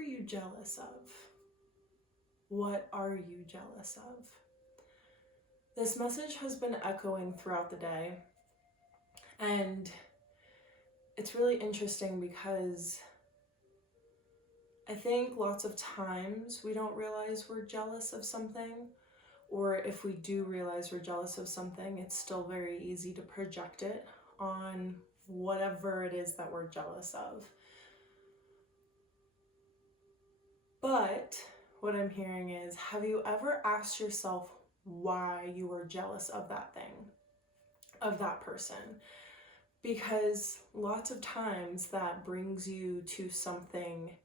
are you jealous of? What are you jealous of? This message has been echoing throughout the day, and it's really interesting because I think lots of times we don't realize we're jealous of something, or if we do realize we're jealous of something, it's still very easy to project it on whatever it is that we're jealous of. But what I'm hearing is, have you ever asked yourself why you were jealous of that thing, of that person? Because lots of times that brings you to something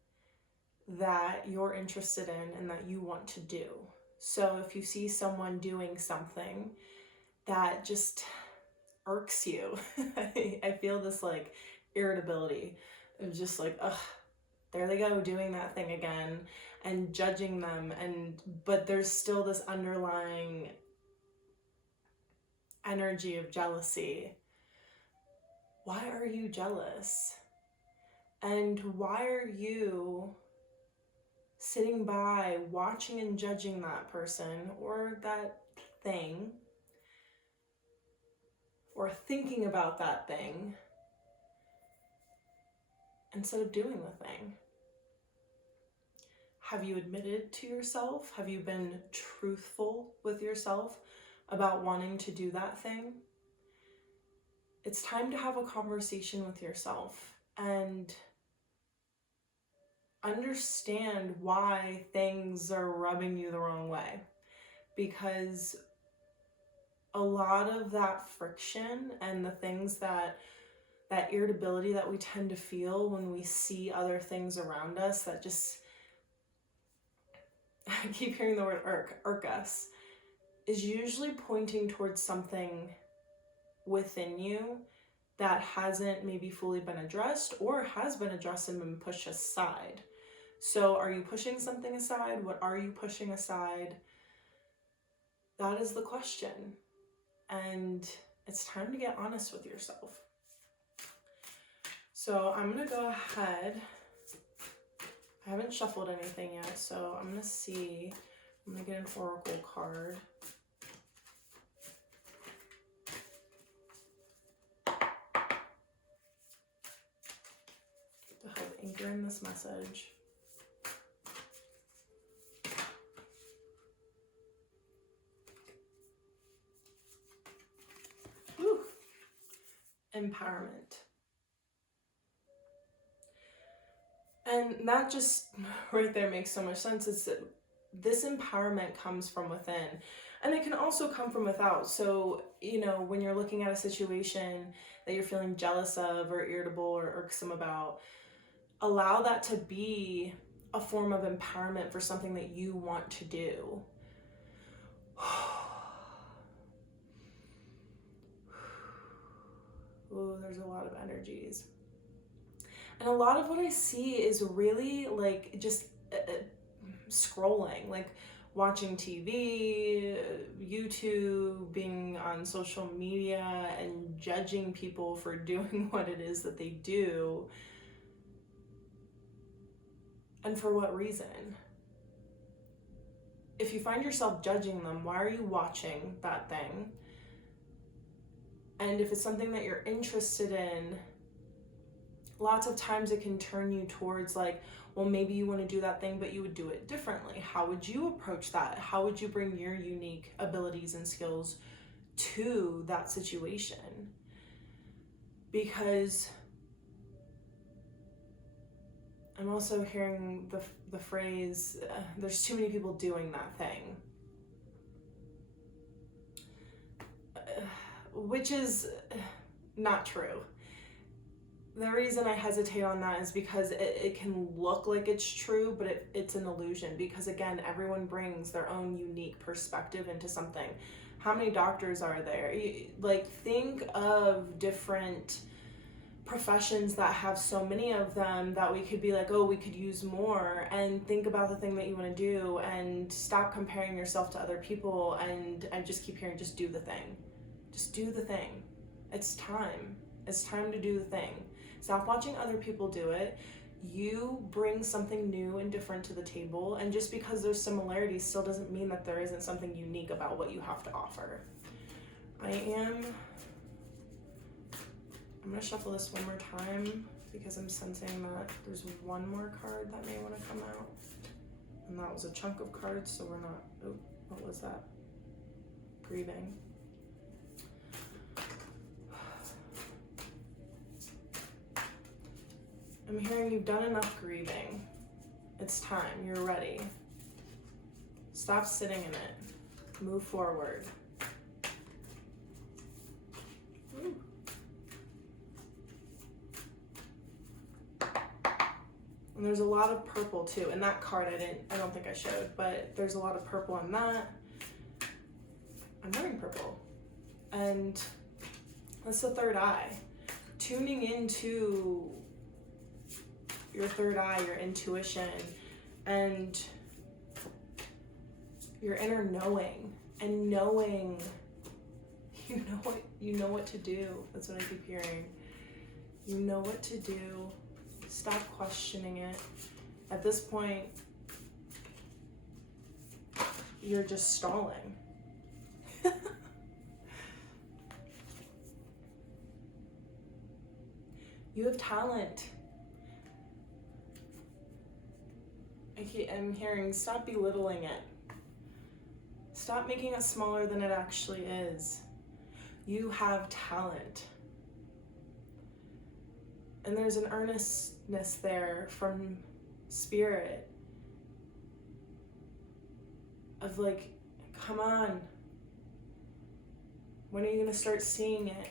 that you're interested in and that you want to do. So if you see someone doing something that just irks you, I feel this like irritability of just like, ugh, there they go doing that thing again, and judging them, but there's still this underlying energy of jealousy. Why are you jealous? And why are you sitting by watching and judging that person or that thing, or thinking about that thing, instead of doing the thing? Have you admitted to yourself? Have you been truthful with yourself about wanting to do that thing? It's time to have a conversation with yourself and understand why things are rubbing you the wrong way. Because a lot of that friction and the things that irritability that we tend to feel when we see other things around us that just, I keep hearing the word irk us, is usually pointing towards something within you that hasn't maybe fully been addressed, or has been addressed and been pushed aside. So are you pushing something aside? What are you pushing aside? That is the question. And it's time to get honest with yourself. So I'm going to go ahead. I haven't shuffled anything yet, so I'm going to see. I'm going to get an oracle card. To help anchor in this message. Whew. Empowerment. And that just right there makes so much sense. It's that this empowerment comes from within, and it can also come from without. So, when you're looking at a situation that you're feeling jealous of or irritable or irksome about, allow that to be a form of empowerment for something that you want to do. Ooh, there's a lot of energies. And a lot of what I see is really like just scrolling, like watching TV, YouTube, being on social media, and judging people for doing what it is that they do. And for what reason? If you find yourself judging them, why are you watching that thing? And if it's something that you're interested in, lots of times it can turn you towards like, well, maybe you want to do that thing, but you would do it differently. How would you approach that? How would you bring your unique abilities and skills to that situation? Because I'm also hearing the phrase, there's too many people doing that thing. Which is not true. The reason I hesitate on that is because it can look like it's true, but it's an illusion. Because again, everyone brings their own unique perspective into something. How many doctors are there? Like, think of different professions that have so many of them that we could be like, oh, we could use more. And think about the thing that you want to do, and stop comparing yourself to other people. And I just keep hearing, just do the thing. Just do the thing. It's time. It's time to do the thing. Stop watching other people do it. you bring something new and different to the table, and just because there's similarities still doesn't mean that there isn't something unique about what you have to offer. I'm gonna shuffle this one more time because I'm sensing that there's one more card that may want to come out. And that was a chunk of cards, so we're not, oh, what was that? Grieving. I'm hearing you've done enough grieving. It's time, you're ready. Stop sitting in it. Move forward. Ooh. And there's a lot of purple too. And that card I don't think I showed, but there's a lot of purple on that. I'm wearing purple. And that's the third eye. Tuning into your third eye, your intuition, and your inner knowing, and knowing you know what to do. That's what I keep hearing. You know what to do. Stop questioning it. At this point, you're just stalling. You have talent. I'm hearing stop belittling it. Stop making it smaller than it actually is. You have talent. And there's an earnestness there from spirit of like, come on. When are you going to start seeing it?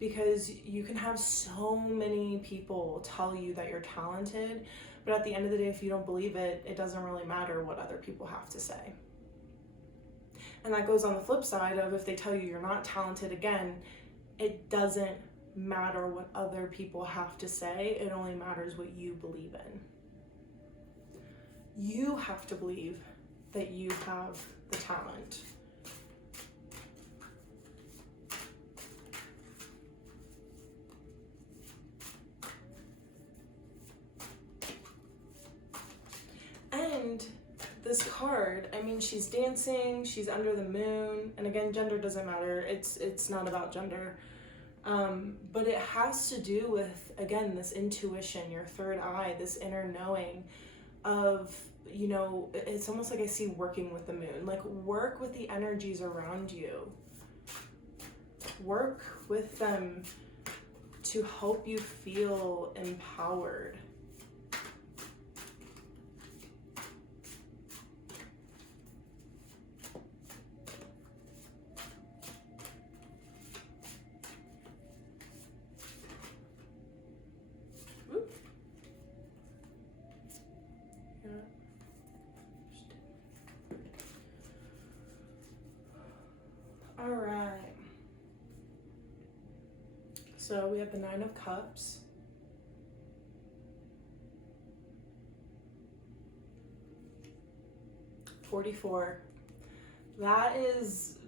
Because you can have so many people tell you that you're talented, but at the end of the day, if you don't believe it, it doesn't really matter what other people have to say. And that goes on the flip side of if they tell you you're not talented, again, it doesn't matter what other people have to say. It only matters what you believe in. You have to believe that you have the talent. And this card, I mean, she's dancing, she's under the moon, and again, gender doesn't matter. It's not about gender. But it has to do with, again, this intuition, your third eye, this inner knowing of, you know, it's almost like I see working with the moon. Like, work with the energies around you. Work with them to help you feel empowered. All right. So we have the 9 of Cups. $44. That is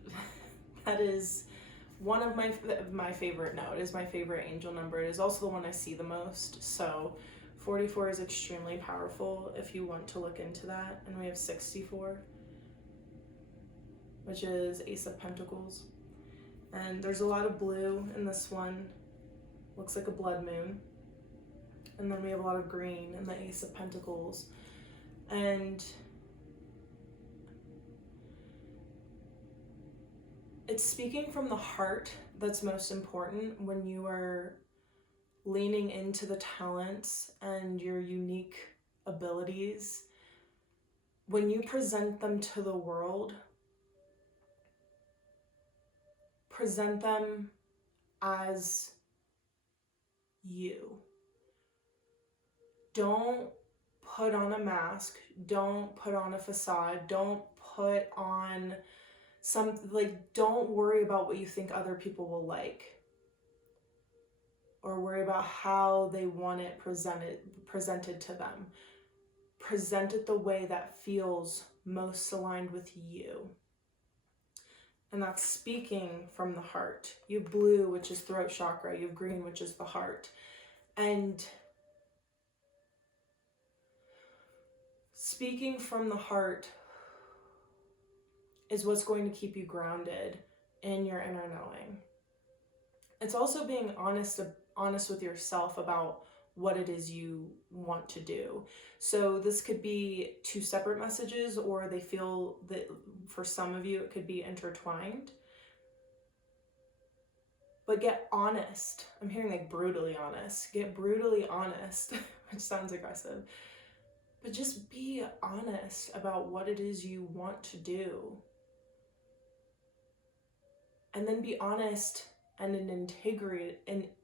one of my favorite note. It is my favorite angel number. It is also the one I see the most. So 44 is extremely powerful if you want to look into that. And we have 64, which is Ace of Pentacles. And there's a lot of blue in this one. Looks like a blood moon. And then we have a lot of green in the Ace of Pentacles. And it's speaking from the heart that's most important when you are leaning into the talents and your unique abilities. When you present them to the world, present them as you. Don't put on a mask. Don't put on a facade. Don't put on don't worry about what you think other people will like, or worry about how they want it presented to them. Present it the way that feels most aligned with you. And that's speaking from the heart. You have blue, which is throat chakra. You have green, which is the heart. And speaking from the heart is what's going to keep you grounded in your inner knowing. It's also being honest with yourself about what it is you want to do. So this could be two separate messages, or they feel that for some of you it could be intertwined. But get honest. I'm hearing like brutally honest. Get brutally honest, which sounds aggressive. But just be honest about what it is you want to do. And then be honest and in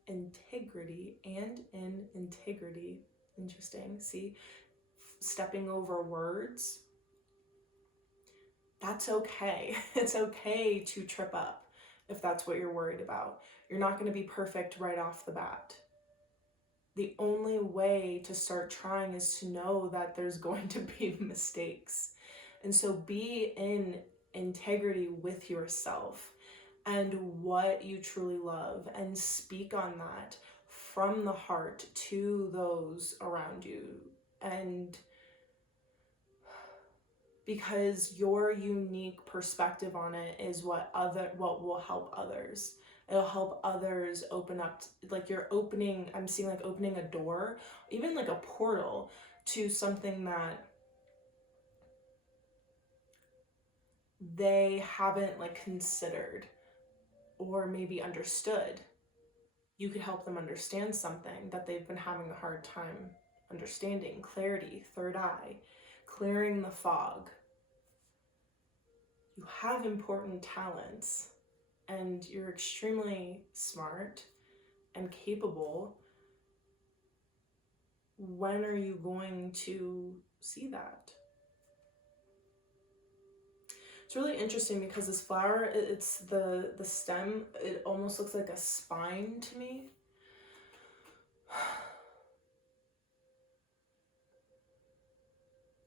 integrity. Interesting. See, stepping over words. That's okay. It's okay to trip up if that's what you're worried about. You're not going to be perfect right off the bat. The only way to start trying is to know that there's going to be mistakes. And so be in integrity with yourself and what you truly love, and speak on that from the heart to those around you. And because your unique perspective on it is what will help others. It'll help others open up, like you're opening, I'm seeing like opening a door, even like a portal to something that they haven't like considered or maybe understood. You could help them understand something that they've been having a hard time understanding. Clarity, third eye, clearing the fog. You have important talents and you're extremely smart and capable. When are you going to see that? It's really interesting because this flower, it's the stem, it almost looks like a spine to me.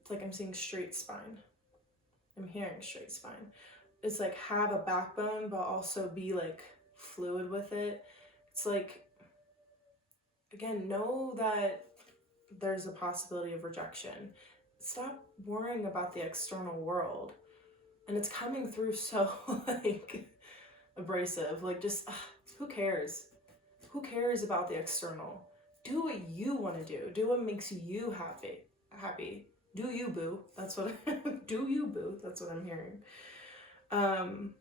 It's like I'm seeing straight spine. I'm hearing straight spine. It's like have a backbone, but also be like fluid with it. It's like, again, know that there's a possibility of rejection. Stop worrying about the external world. And it's coming through so like abrasive, like just who cares? Who cares about the external? Do what you want to do. Do what makes you happy. Do you, boo? That's what do you, boo? That's what I'm hearing. Then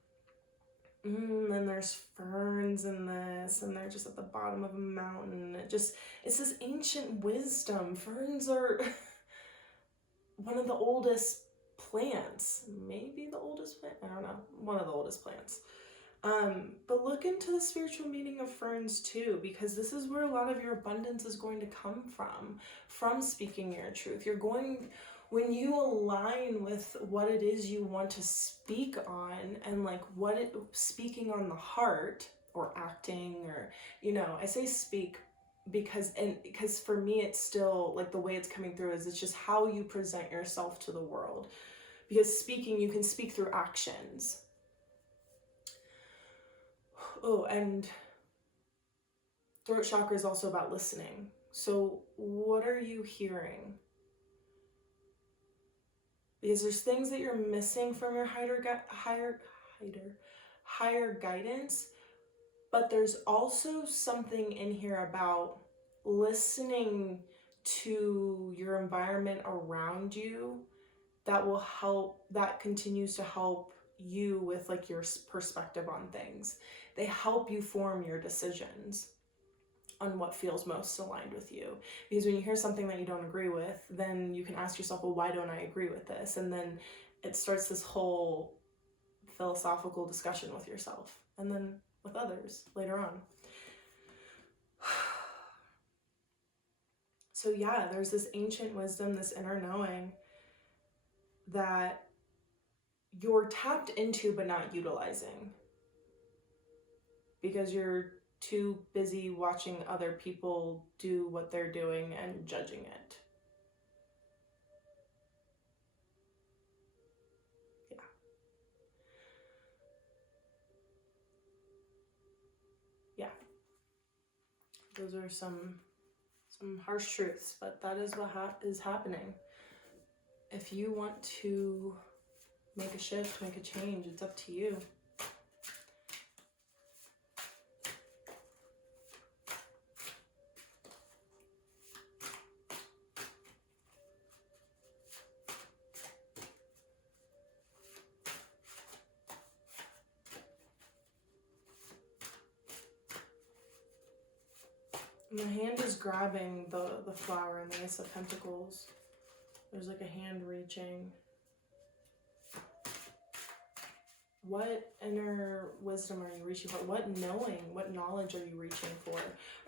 there's ferns in this, and they're just at the bottom of a mountain. It's this ancient wisdom. Ferns are one of the oldest plants, maybe the oldest plant, I don't know, one of the oldest plants. But look into the spiritual meaning of ferns too, because this is where a lot of your abundance is going to come from speaking your truth. When you align with what it is you want to speak on, and like speaking on the heart or acting, or, I say speak because for me, it's still like the way it's coming through is it's just how you present yourself to the world. Because speaking, you can speak through actions. Oh, and throat chakra is also about listening. So what are you hearing? Because there's things that you're missing from your higher guidance, but there's also something in here about listening to your environment around you that continues to help you with like your perspective on things. They help you form your decisions on what feels most aligned with you. Because when you hear something that you don't agree with, then you can ask yourself, well, why don't I agree with this? And then it starts this whole philosophical discussion with yourself and then with others later on. So yeah, there's this ancient wisdom, this inner knowing that you're tapped into but not utilizing because you're too busy watching other people do what they're doing and judging it. Yeah. Those are some harsh truths, but that is what is happening. if you want to make a shift, make a change, it's up to you. And the hand is grabbing the flower and the Ace of Pentacles. There's like a hand reaching. What inner wisdom are you reaching for? What knowing, what knowledge are you reaching for?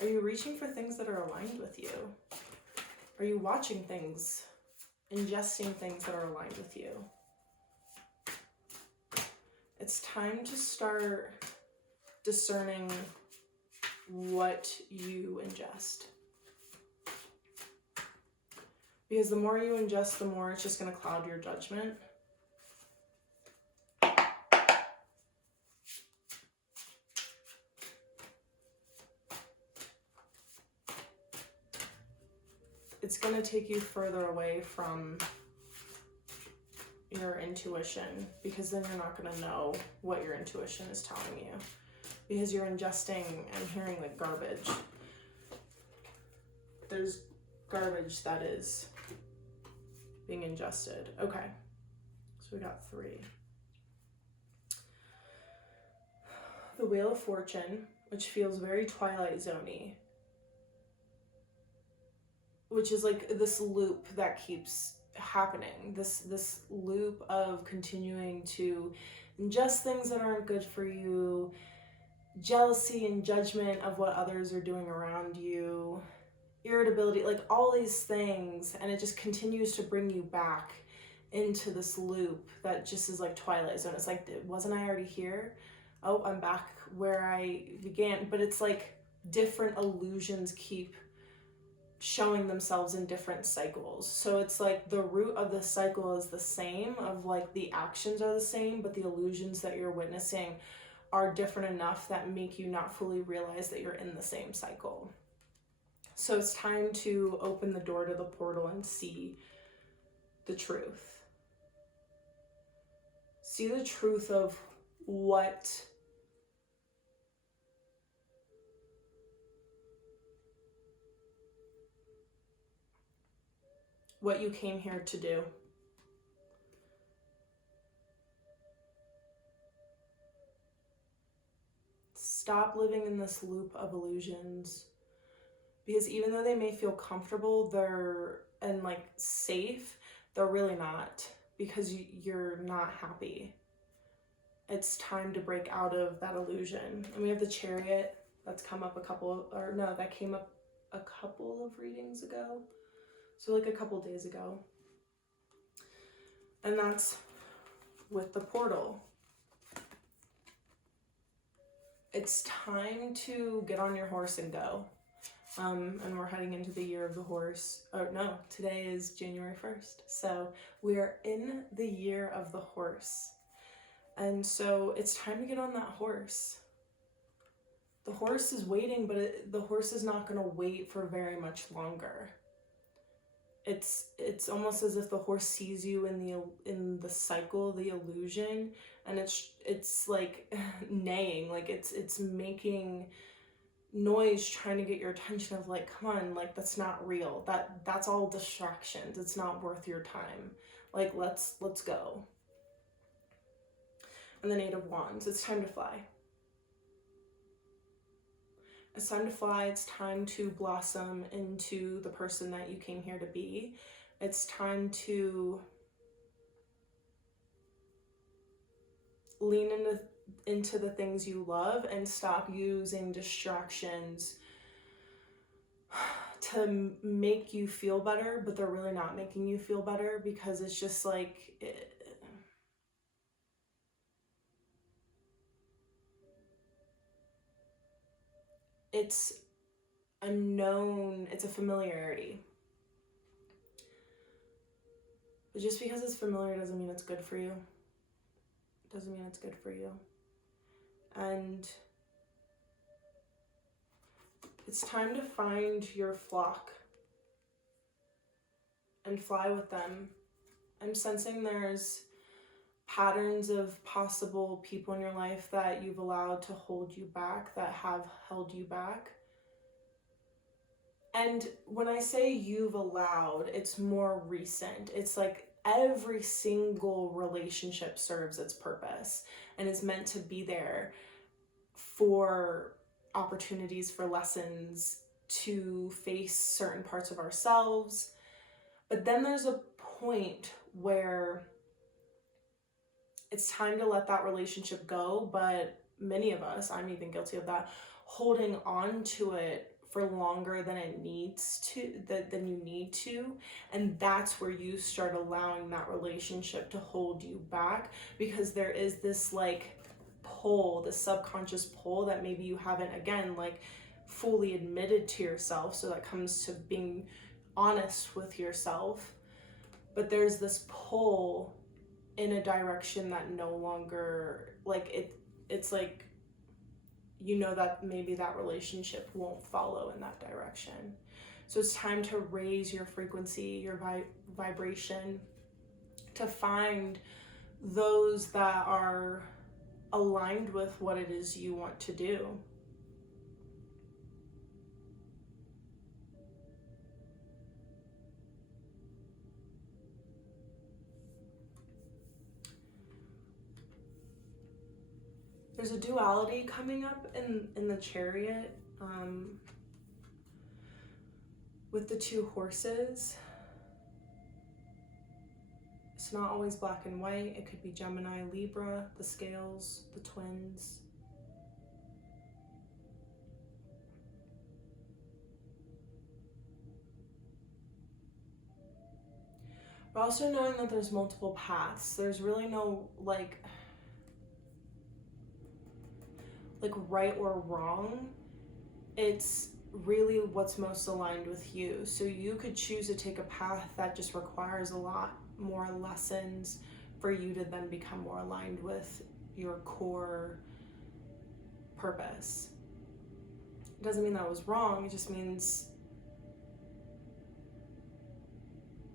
Are you reaching for things that are aligned with you? Are you watching things, ingesting things that are aligned with you? It's time to start discerning what you ingest. Because the more you ingest, the more it's just going to cloud your judgment. It's going to take you further away from your intuition, because then you're not going to know what your intuition is telling you. Because you're ingesting and hearing like garbage. There's garbage that is being ingested. Okay, so we got 3. The Wheel of Fortune, which feels very Twilight Zone-y, which is like this loop that keeps happening. This loop of continuing to ingest things that aren't good for you, jealousy and judgment of what others are doing around you, irritability, like all these things, and it just continues to bring you back into this loop that just is like Twilight Zone. It's like, wasn't I already here? Oh, I'm back where I began. But it's like different illusions keep showing themselves in different cycles. So it's like the root of the cycle is the same, of like the actions are the same, but the illusions that you're witnessing are different enough that make you not fully realize that you're in the same cycle. So it's time to open the door to the portal and see the truth. See the truth of what you came here to do. Stop living in this loop of illusions, because even though they may feel comfortable, and like safe, they're really not, because you're not happy. It's time to break out of that illusion. And we have the Chariot that's come up that came up a couple of readings ago. So like a couple days ago. And that's with the portal. It's time to get on your horse and go. And we're heading into the year of the horse. Oh no, today is January 1st. So we are in the year of the horse. And so it's time to get on that horse. The horse is waiting, but the horse is not going to wait for very much longer. It's almost as if the horse sees you in the cycle, the illusion, and it's like neighing, like it's making noise trying to get your attention of like, come on, like that's not real. That's all distractions. It's not worth your time. Like let's go. And the Eight of Wands, it's time to fly. It's time to fly. It's time to blossom into the person that you came here to be. It's time to lean into the things you love and stop using distractions to make you feel better, but they're really not making you feel better, because it's just like it's a known, it's a familiarity. But just because it's familiar doesn't mean it's good for you. It doesn't mean it's good for you. And it's time to find your flock and fly with them I'm sensing there's patterns of possible people in your life that you've allowed to hold you back, that have held you back. And when I say you've allowed, it's more recent. It's like every single relationship serves its purpose and is meant to be there for opportunities, for lessons, to face certain parts of ourselves. But then there's a point where it's time to let that relationship go. But many of us, I'm even guilty of that, holding on to it for longer than it needs to, than you need to. And that's where you start allowing that relationship to hold you back, because there is this like pull, this subconscious pull that maybe you haven't, again, like fully admitted to yourself. So that comes to being honest with yourself. But there's this pull in a direction that no longer, like it's like, you know, that maybe that relationship won't follow in that direction. So it's time to raise your frequency, your vibration, to find those that are aligned with what it is you want to do. There's a duality coming up in the Chariot with the two horses. It's not always black and white. It could be Gemini, Libra, the scales, the twins. But also knowing that there's multiple paths. There's really no like right or wrong. It's really what's most aligned with you. So you could choose to take a path that just requires a lot more lessons for you to then become more aligned with your core purpose. It doesn't mean that was wrong. It just means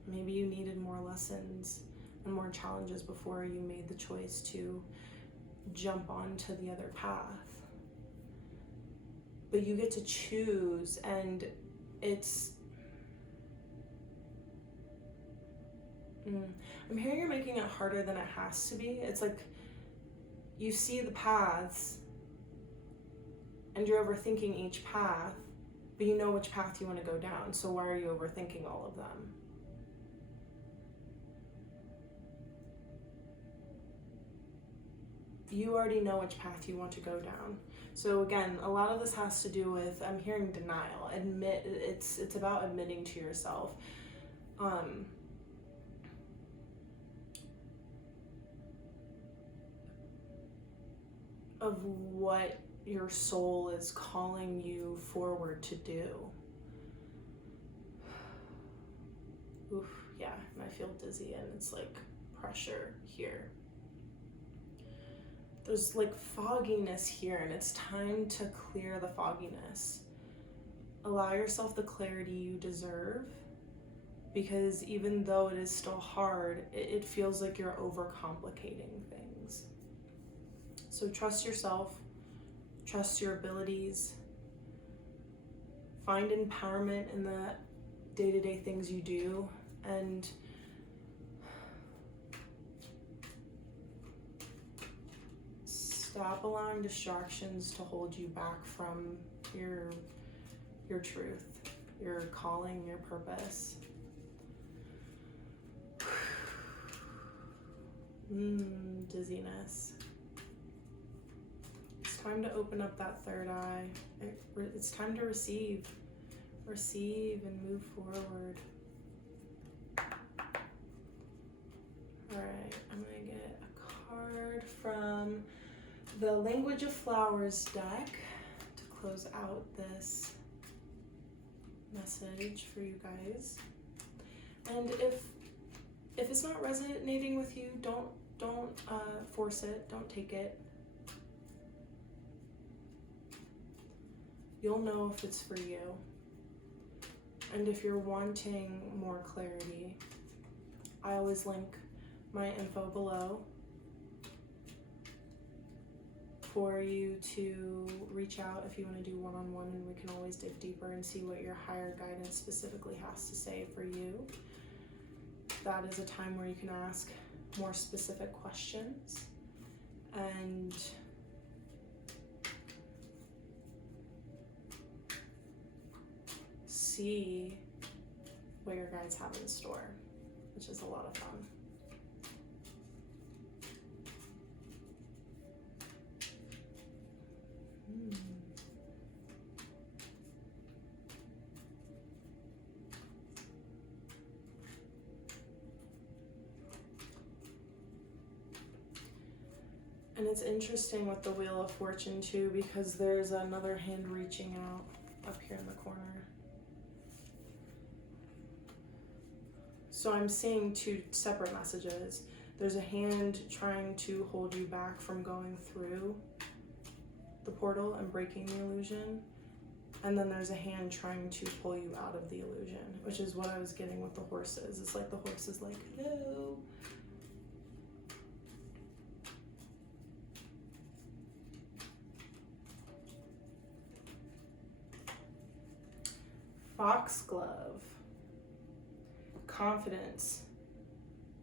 maybe you needed more lessons and more challenges before you made the choice to jump onto the other path. But you get to choose, and it's I'm hearing you're making it harder than it has to be. It's like you see the paths and you're overthinking each path, but you know which path you want to go down. So why are you overthinking all of them? You already know which path you want to go down. So again, a lot of this has to do with, I'm hearing denial. It's about admitting to yourself. Of what your soul is calling you forward to do. Oof, yeah, and I feel dizzy and it's like pressure here. There's like fogginess here, and it's time to clear the fogginess. Allow yourself the clarity you deserve, because even though it is still hard, it feels like you're overcomplicating things. So trust yourself, trust your abilities, find empowerment in the day-to-day things you do, and stop allowing distractions to hold you back from your truth, your calling, your purpose. Dizziness. It's time to open up that third eye. It's time to receive and move forward. All right, I'm gonna get a card from the Language of Flowers deck to close out this message for you guys. And if it's not resonating with you, don't force it, don't take it. You'll know if it's for you. And if you're wanting more clarity, I always link my info below for you to reach out if you want to do one-on-one, and we can always dig deeper and see what your higher guidance specifically has to say for you. That is a time where you can ask more specific questions and see what your guides have in store, which is a lot of fun. And it's interesting with the Wheel of Fortune too, because there's another hand reaching out up here in the corner. So I'm seeing two separate messages. There's a hand trying to hold you back from going through the portal and breaking the illusion. And then there's a hand trying to pull you out of the illusion, which is what I was getting with the horses. It's like the horse is like, hello. Foxglove. Confidence.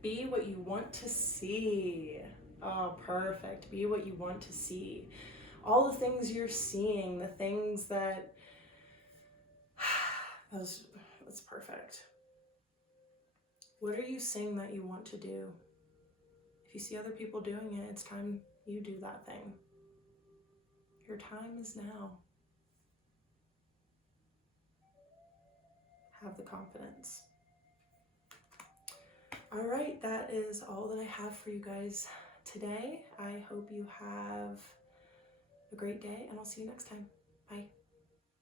Be what you want to see. Oh, perfect. Be what you want to see. All the things you're seeing, the things that... That's perfect. What are you saying that you want to do? If you see other people doing it, it's time you do that thing. Your time is now. Have the confidence. All right, that is all that I have for you guys today. I hope you have a great day, and I'll see you next time. Bye.